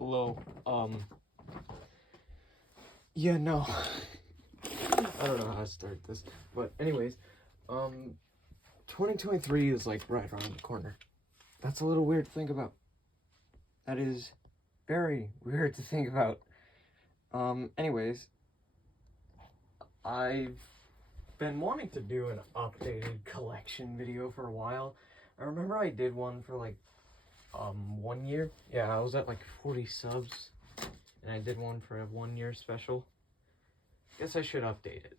Hello. Yeah, no. I don't know how to start this. But anyways, 2023 is like right around the corner. That's a little weird to think about. That is very weird to think about. Anyways, I've been wanting to do an updated collection video for a while. I remember I did one for like 1 year. Yeah, I was at like 40 subs and I did one for a 1 year special. Guess I should update it.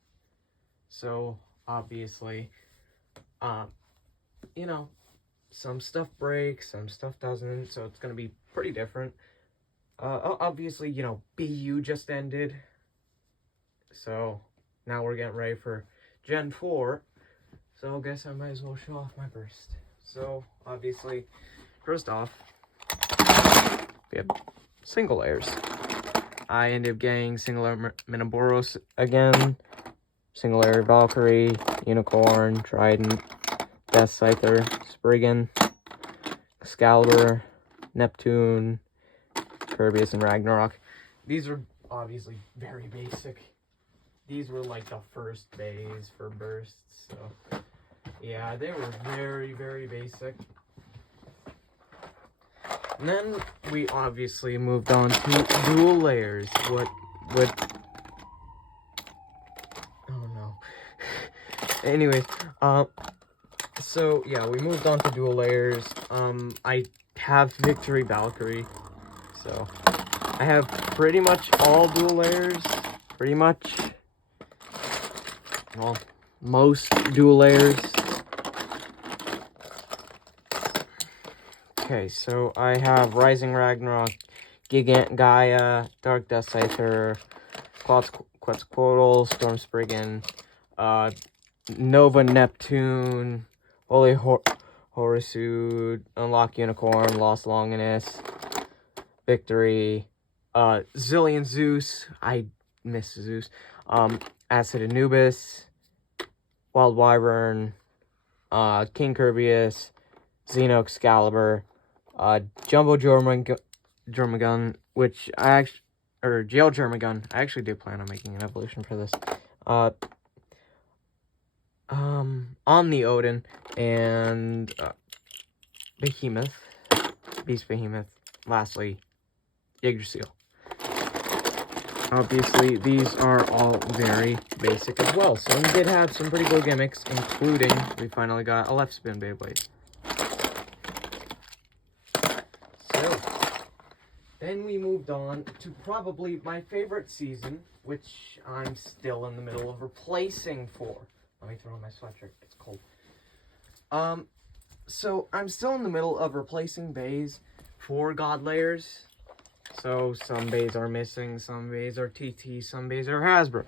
So obviously, you know, some stuff breaks, some stuff doesn't, so it's gonna be pretty different. Obviously, you know, BU just ended, so now we're getting ready for Gen 4, so I guess I might as well show off my burst. So, obviously, first off, we have single layers. I ended up getting single layer Minoboros again, single layer Valkyrie, Unicorn, Trident, Death Scyther, Spriggan, Excalibur, Neptune, Kirbyus, and Ragnarok. These are obviously very basic. These were like the first bays for bursts, so yeah, they were very, very basic. And then we obviously moved on to dual layers. What oh no. Anyways, so yeah, we moved on to dual layers. I have Victory Valkyrie, so I have pretty much all dual layers. Pretty much, well, most dual layers. Okay, so I have Rising Ragnarok, Gigant Gaia, Dark Death Scyther, Quetzalcoatl, Storm Spriggan, Nova Neptune, Holy Horisude, Unlock Unicorn, Lost Longinus, Victory, Zillion Zeus, I miss Zeus, Acid Anubis, Wild Wyvern, King Kirbyus, Xeno Excalibur, Jumbo Jormagun, which I actually, or Jail Jormagun, I actually do plan on making an evolution for this, Omni Odin, and Behemoth, Beast Behemoth, lastly, Yggdrasil. Obviously, these are all very basic as well. Some did have some pretty cool gimmicks, including, we finally got a left spin Beyblade. So, then we moved on to probably my favorite season, which I'm still in the middle of replacing for. Let me throw on my sweatshirt, it's cold. So I'm still in the middle of replacing bays for God Layers. So some bays are missing, some bays are TT, some bays are Hasbro.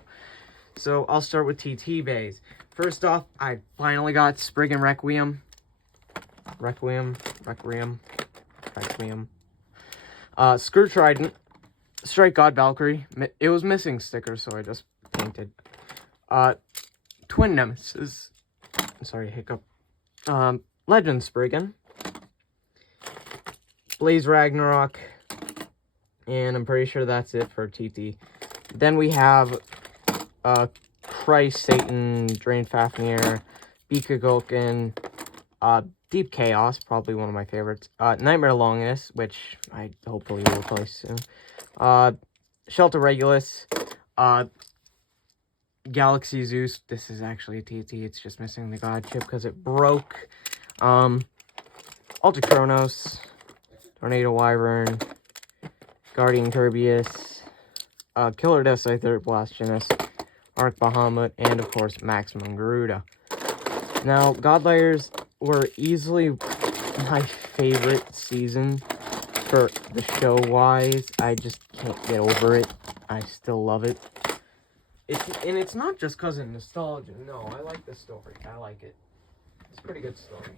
So I'll start with TT bays. First off, I finally got Spriggan Requiem. Screw Trident, Strike God Valkyrie. It was missing stickers, so I just painted. Twin Nemesis. Sorry, hiccup. Legend Spriggan. Blaze Ragnarok. And I'm pretty sure that's it for TT. Then we have Christ, Satan, Drain Fafnir, Bika Gulkin, Deep Chaos, probably one of my favorites. Nightmare Longinus, which I hopefully will replace soon. Shelter Regulus, Galaxy Zeus. This is actually a TT. It's just missing the God chip because it broke. Ultra Kronos, Tornado Wyvern, Guardian Kirbyus, Killer Death Scyther, Blastinus, Arc Bahamut, and of course Maximum Garuda. Now, God Layers were easily my favorite season for the show-wise. I just can't get over it. I still love it. And it's not just because of nostalgia. No, I like the story. I like it. It's a pretty good story.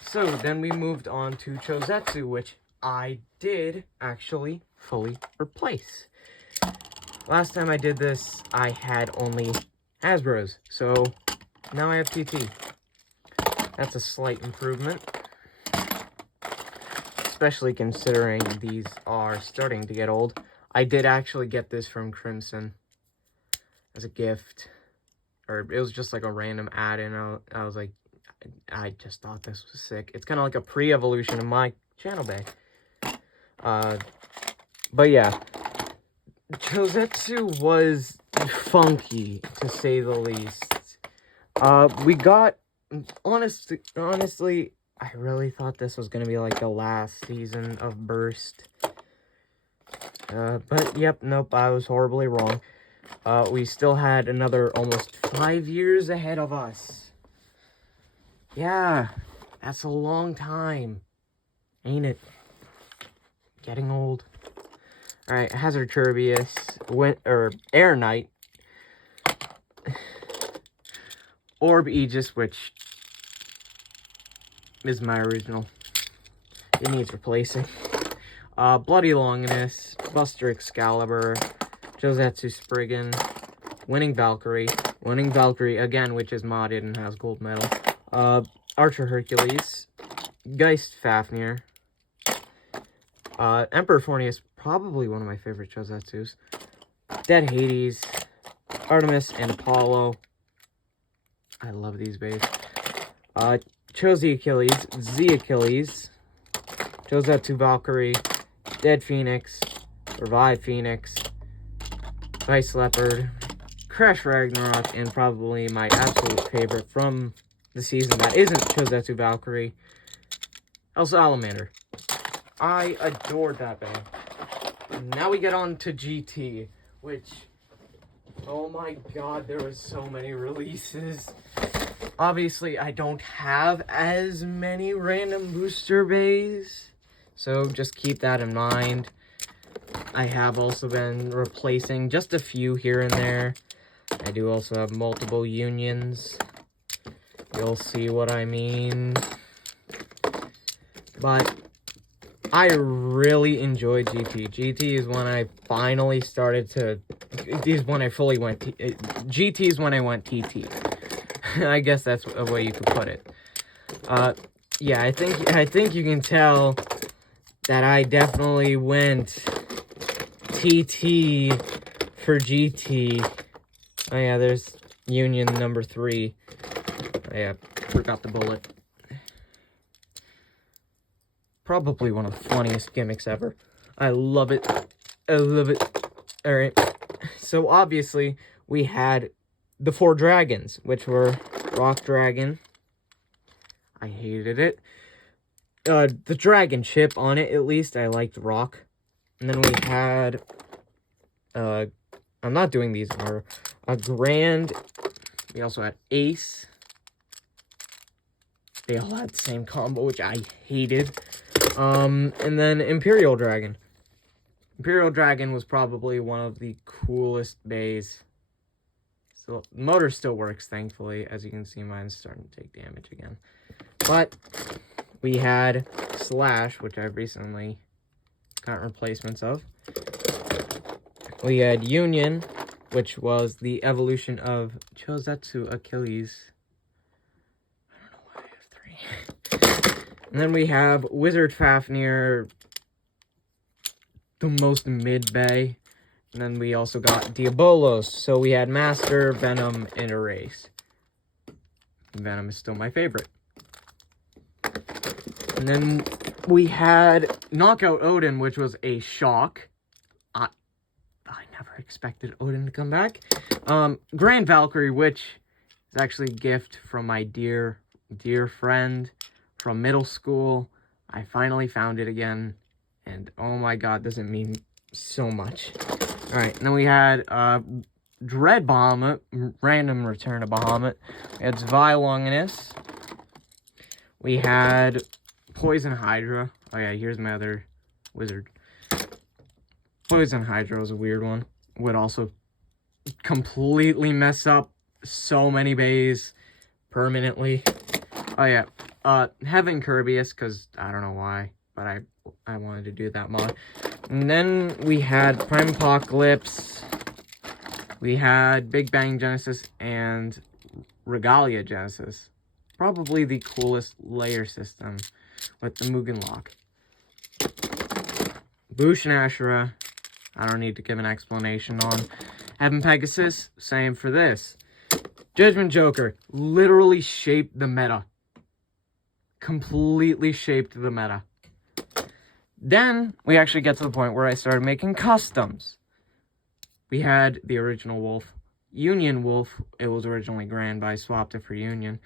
So, then we moved on to Chozetsu, which I did actually fully replace. Last time I did this, I had only Hasbro's, so now I have TT. That's a slight improvement. especially considering these are starting to get old. I did actually get this from Crimson as a gift. Or it was just like a random add-in. I was like, I just thought this was sick. It's kind of like a pre-evolution of my channel bag. But yeah, Chozetsu was funky, to say the least. We got, honestly, I really thought this was going to be like the last season of Burst. But yep, nope, I was horribly wrong. We still had another almost 5 years ahead of us. Yeah, that's a long time. Ain't it? Getting old. Alright, Hazard Turbius, Air Knight, Orb Aegis, which is my original. It needs replacing. Bloody Longinus, Buster Excalibur, Chozetsu Spriggan, Winning Valkyrie again, which is modded and has gold medal, Archer Hercules, Geist Fafnir, Emperor Fornius, probably one of my favorite Chozetsus, Dead Hades, Artemis and Apollo. I love these bays. Chozi Achilles, Z Achilles, Chozetsu Valkyrie, Dead Phoenix, Revive Phoenix, Vice Leopard, Crash Ragnarok, and probably my absolute favorite from the season that isn't Chozetsu Valkyrie, El Salamander. I adored that band. Now we get on to GT, which, oh my god, there was so many releases. Obviously, I don't have as many random booster bays, so just keep that in mind. I have also been replacing just a few here and there. I do also have multiple unions. You'll see what I mean. But I really enjoyed GT. GT is when I finally started to... is when I fully went... GT is when I went TT. I guess that's a way you could put it. Yeah, I think you can tell that I definitely went TT for GT. Oh yeah, there's Union number 3. Oh yeah, forgot the bullet. Probably one of the funniest gimmicks ever. I love it. I love it. Alright, so obviously we had the 4 dragons, which were Rock Dragon. I hated it. The dragon chip on it, at least, I liked Rock. And then we had, I'm not doing these in order. A Grand, we also had Ace. They all had the same combo, which I hated. And then Imperial Dragon. Imperial Dragon was probably one of the coolest bays. So, the motor still works, thankfully. As you can see, mine's starting to take damage again. But we had Slash, which I've recently got replacements of. We had Union, which was the evolution of Chozetsu Achilles. I don't know why I have 3. And then we have Wizard Fafnir, the most mid-bay. And then we also got Diabolos. So we had Master, Venom, and Erase. Venom is still my favorite. And then we had Knockout Odin, which was a shock. I never expected Odin to come back. Grand Valkyrie, which is actually a gift from my dear friend from middle school. I finally found it again. And oh my god, does it mean so much. Alright, and then we had Dread Bahamut, random return of Bahamut. We had Zwei Longinus. We had Poison Hydra. Oh yeah, here's my other wizard. Poison Hydra was a weird one. Would also completely mess up so many bays permanently. Oh yeah, Heaven Kirbyus, because I don't know why, but I wanted to do that mod. And then we had Prime Apocalypse. We had Big Bang Genesis and Regalia Genesis. Probably the coolest layer system with the Mugen Lock. Boosh and Ashura, I don't need to give an explanation on. Heaven Pegasus, same for this. Judgment Joker literally shaped the meta. Completely shaped the meta. Then we actually get to the point where I started making customs. We had the original Wolf, Union Wolf. It was originally Grand, but I swapped it for Union.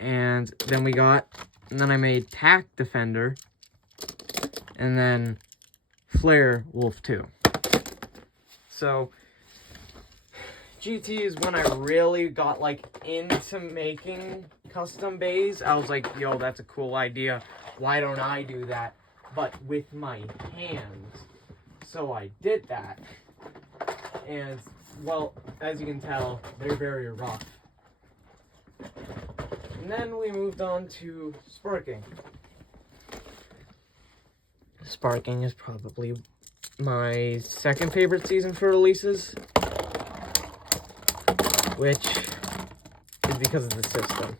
And then I made Tac Defender, and then Flare Wolf 2. So GT is when I really got like into making custom bays. I was like, yo, that's a cool idea. Why don't I do that? But with my hands. So I did that. And, well, as you can tell, they're very rough. And then we moved on to Sparking. Sparking is probably my second favorite season for releases, which is because of the system.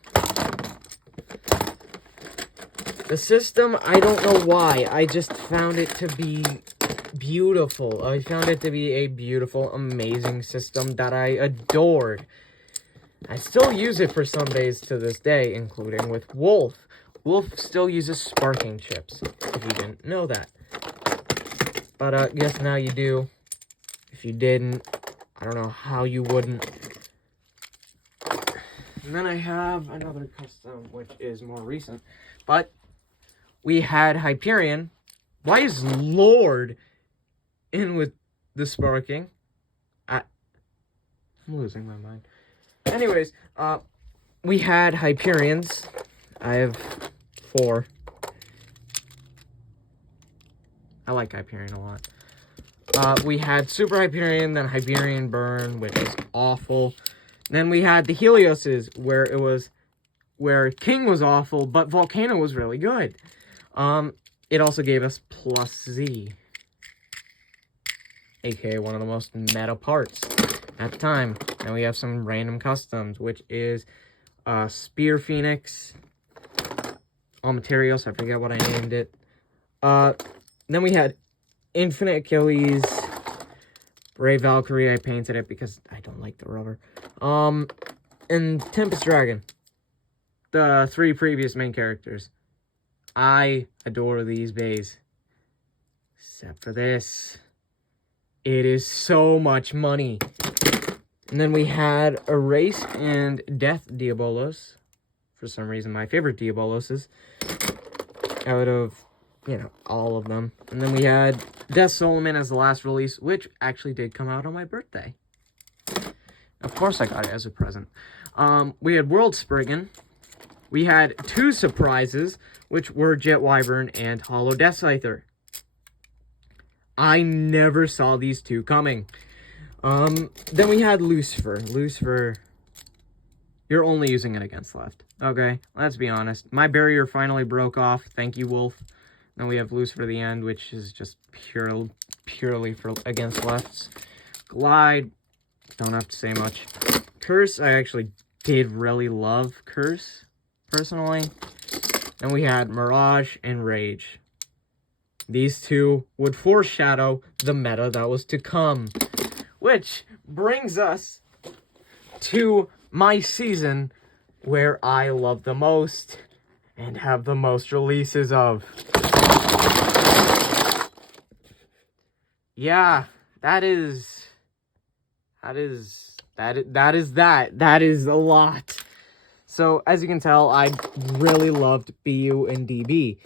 The system, I don't know why, I just found it to be beautiful. I found it to be a beautiful, amazing system that I adored. I still use it for some days to this day, including with Wolf. Wolf still uses sparking chips, if you didn't know that. But I guess now you do. If you didn't, I don't know how you wouldn't. And then I have another custom, which is more recent. But we had Hyperion. Why is Lord in with the sparking? I'm losing my mind. Anyways, we had Hyperions. I have 4. I like Hyperion a lot. We had Super Hyperion, then Hyperion Burn, which is awful. Then we had the Helioses, where King was awful, but Volcano was really good. It also gave us Plus Z, aka one of the most meta parts at the time. And we have some random customs, which is Spear Phoenix, all materials, I forget what I named it. Then we had Infinite Achilles, Brave Valkyrie, I painted it because I don't like the rubber. And Tempest Dragon, the 3 previous main characters. I adore these bays. Except for this. It is so much money. And then we had Erase and Death Diabolos. For some reason, my favorite Diaboloses. Out of, all of them. And then we had Death Solomon as the last release, which actually did come out on my birthday. Of course I got it as a present. We had World Spriggan. We had 2 surprises, which were Jet Wyvern and Hollow Death Scyther. I never saw these 2 coming. Then we had Lucifer. Lucifer, you're only using it against left. Okay, let's be honest. My barrier finally broke off. Thank you, Wolf. Then we have Lucifer the End, which is just purely for against lefts. Glide, don't have to say much. Curse, I actually did really love Curse, personally. Then we had Mirage and Rage. These 2 would foreshadow the meta that was to come. Which brings us to my season where I love the most and have the most releases of. Yeah, that is a lot. So, as you can tell, I really loved BU and DB.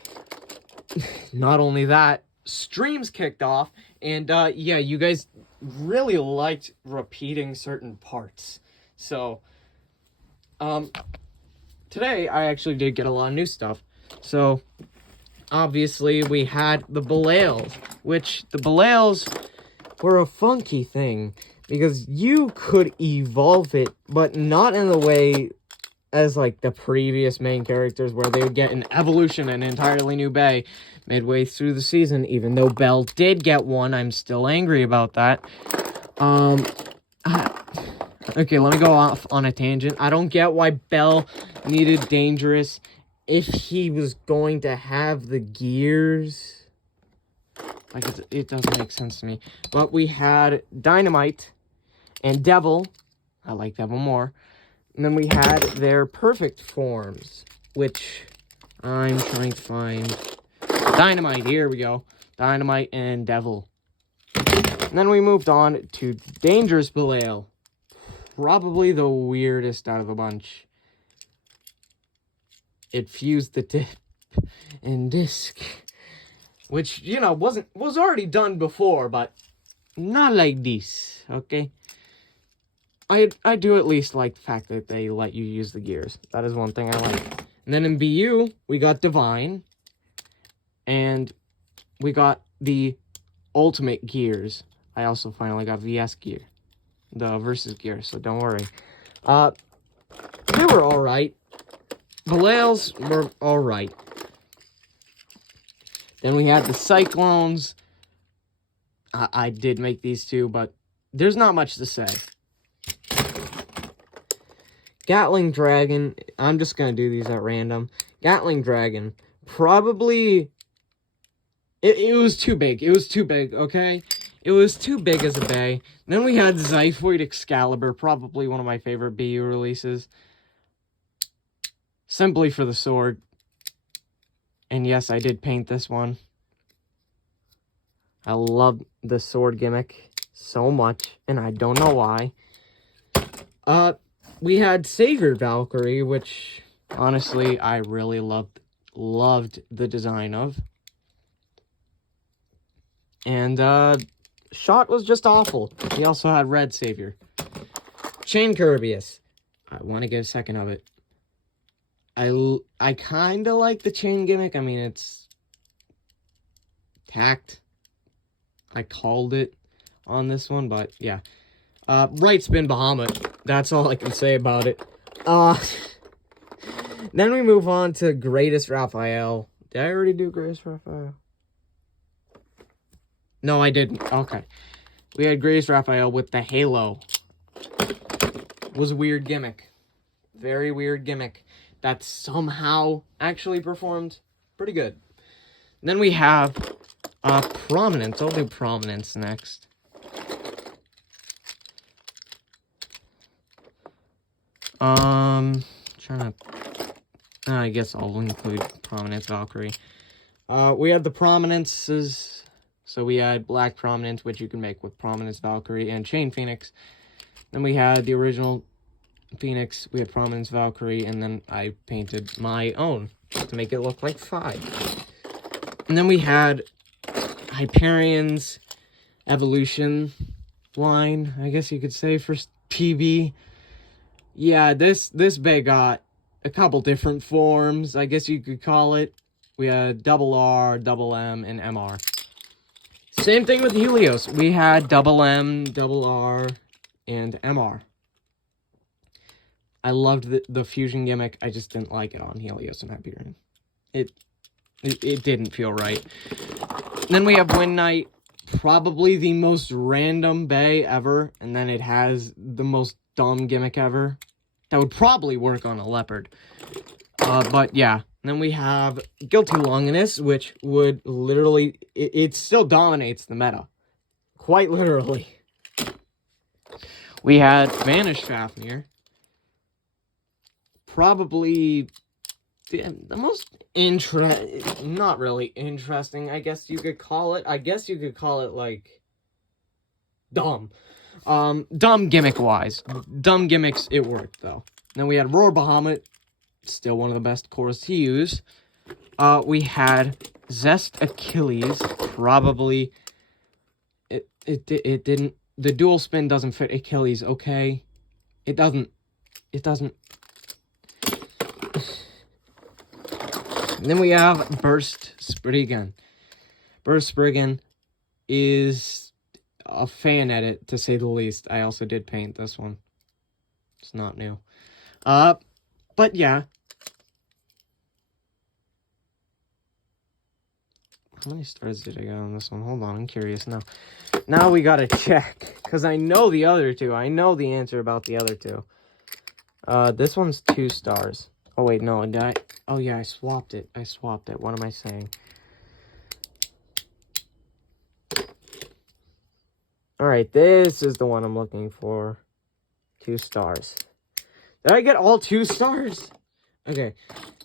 Not only that, streams kicked off, and yeah, you guys really liked repeating certain parts. So, today I actually did get a lot of new stuff. So, obviously, we had the Belials, which the Belials were a funky thing, because you could evolve it, but not in the way as, like, the previous main characters, where they would get an evolution, an entirely new bay, midway through the season. Even though Bell did get one, I'm still angry about that. Okay, let me go off on a tangent. I don't get why Bell needed Dangerous if he was going to have the gears. Like, it doesn't make sense to me. But we had Dynamite and Devil. I like Devil more. And then we had their perfect forms, which I'm trying to find. Dynamite, here we go. Dynamite and Devil. And then we moved on to Dangerous Belial. Probably the weirdest out of the bunch. It fused the tip and disc, which, you know, was already done before, but not like this, okay? I do at least like the fact that they let you use the gears. That is one thing I like. And then in BU, we got Divine, and we got the Ultimate Gears. I also finally got VS gear, the Versus gear, so don't worry. They were alright. Belials were alright. Then we had the Cyclones. I did make these two, but there's not much to say. Gatling Dragon, I'm just going to do these at random. Gatling Dragon, probably, it was too big. It was too big, okay? It was too big as a bay. Then we had Zyphoid Excalibur, probably one of my favorite BU releases. Simply for the sword. And yes, I did paint this one. I love the sword gimmick so much, and I don't know why. We had Savior Valkyrie, which, honestly, I really loved the design of. And, Shot was just awful. We also had Red Savior. Chain Kirbyus. I want to get a second of it. I kind of like the chain gimmick. I mean, it's tacked. I called it on this one, but yeah. Right Spin Bahamut. That's all I can say about it. Then we move on to Greatest Raphael. Did I already do Greatest Raphael? No, I didn't. Okay. We had Greatest Raphael with the Halo. It was a weird gimmick. Very weird gimmick. That somehow actually performed pretty good. And then we have Prominence. I'll do Prominence next. I guess I'll include Prominence Valkyrie. We had the Prominences. So we had Black Prominence, which you can make with Prominence Valkyrie and Chain Phoenix. Then we had the original Phoenix, we had Prominence Valkyrie, and then I painted my own to make it look like 5. And then we had Hyperion's Evolution line, I guess you could say, for TV. Yeah, this bay got a couple different forms, I guess you could call it. We had double R, double M, and MR. Same thing with Helios. We had double M, double R, and MR. I loved the fusion gimmick. I just didn't like it on Helios and Hyperion. It didn't feel right. Then we have Wind Knight, probably the most random bay ever, and then it has the most dumb gimmick ever. That would probably work on a leopard. But yeah. And then we have Guilty Longinus, which would literally, it still dominates the meta. Quite literally. We had Vanish Fafnir. Probably the most not really interesting, I guess you could call it. I guess you could call it, like, dumb. Dumb gimmick-wise. Dumb gimmicks, it worked, though. Then we had Roar Bahamut. Still one of the best cores to use. We had Zest Achilles. Probably, it didn't, the dual spin doesn't fit Achilles, okay? It doesn't. And then we have Burst Spriggan. Burst Spriggan is a fan edit, to say the least. I also did paint this one. It's not new. But yeah. How many stars did I get on this one? Hold on, I'm curious now. Now we gotta check, because I know the other two. I know the answer about the other two. This one's 2 stars. Oh, wait, no, did I? Oh, yeah, I swapped it. What am I saying? Alright, this is the one I'm looking for. 2 stars. Did I get all 2 stars? Okay.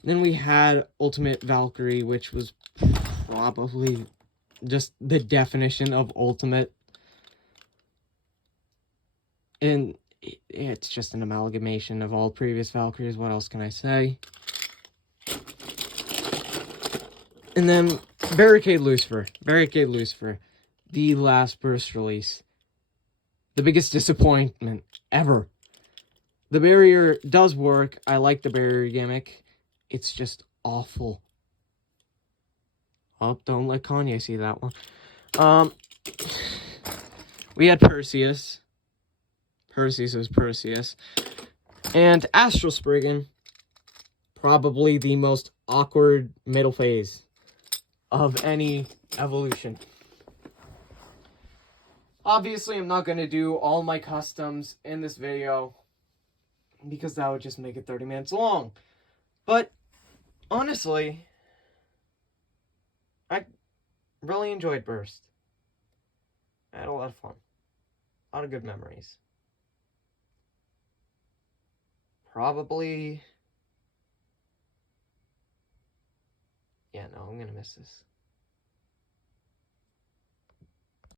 Then we had Ultimate Valkyrie, which was probably just the definition of ultimate. And it's just an amalgamation of all previous Valkyries. What else can I say? And then Barricade Lucifer. Barricade Lucifer. The last burst release. The biggest disappointment ever. The barrier does work. I like the barrier gimmick. It's just awful. Oh, don't let Kanye see that one. We had Perseus. Perseus was Perseus. And Astral Spriggan. Probably the most awkward middle phase of any evolution. Obviously, I'm not going to do all my customs in this video because that would just make it 30 minutes long. But, honestly, I really enjoyed Burst. I had a lot of fun. A lot of good memories. Probably... Yeah, no, I'm going to miss this.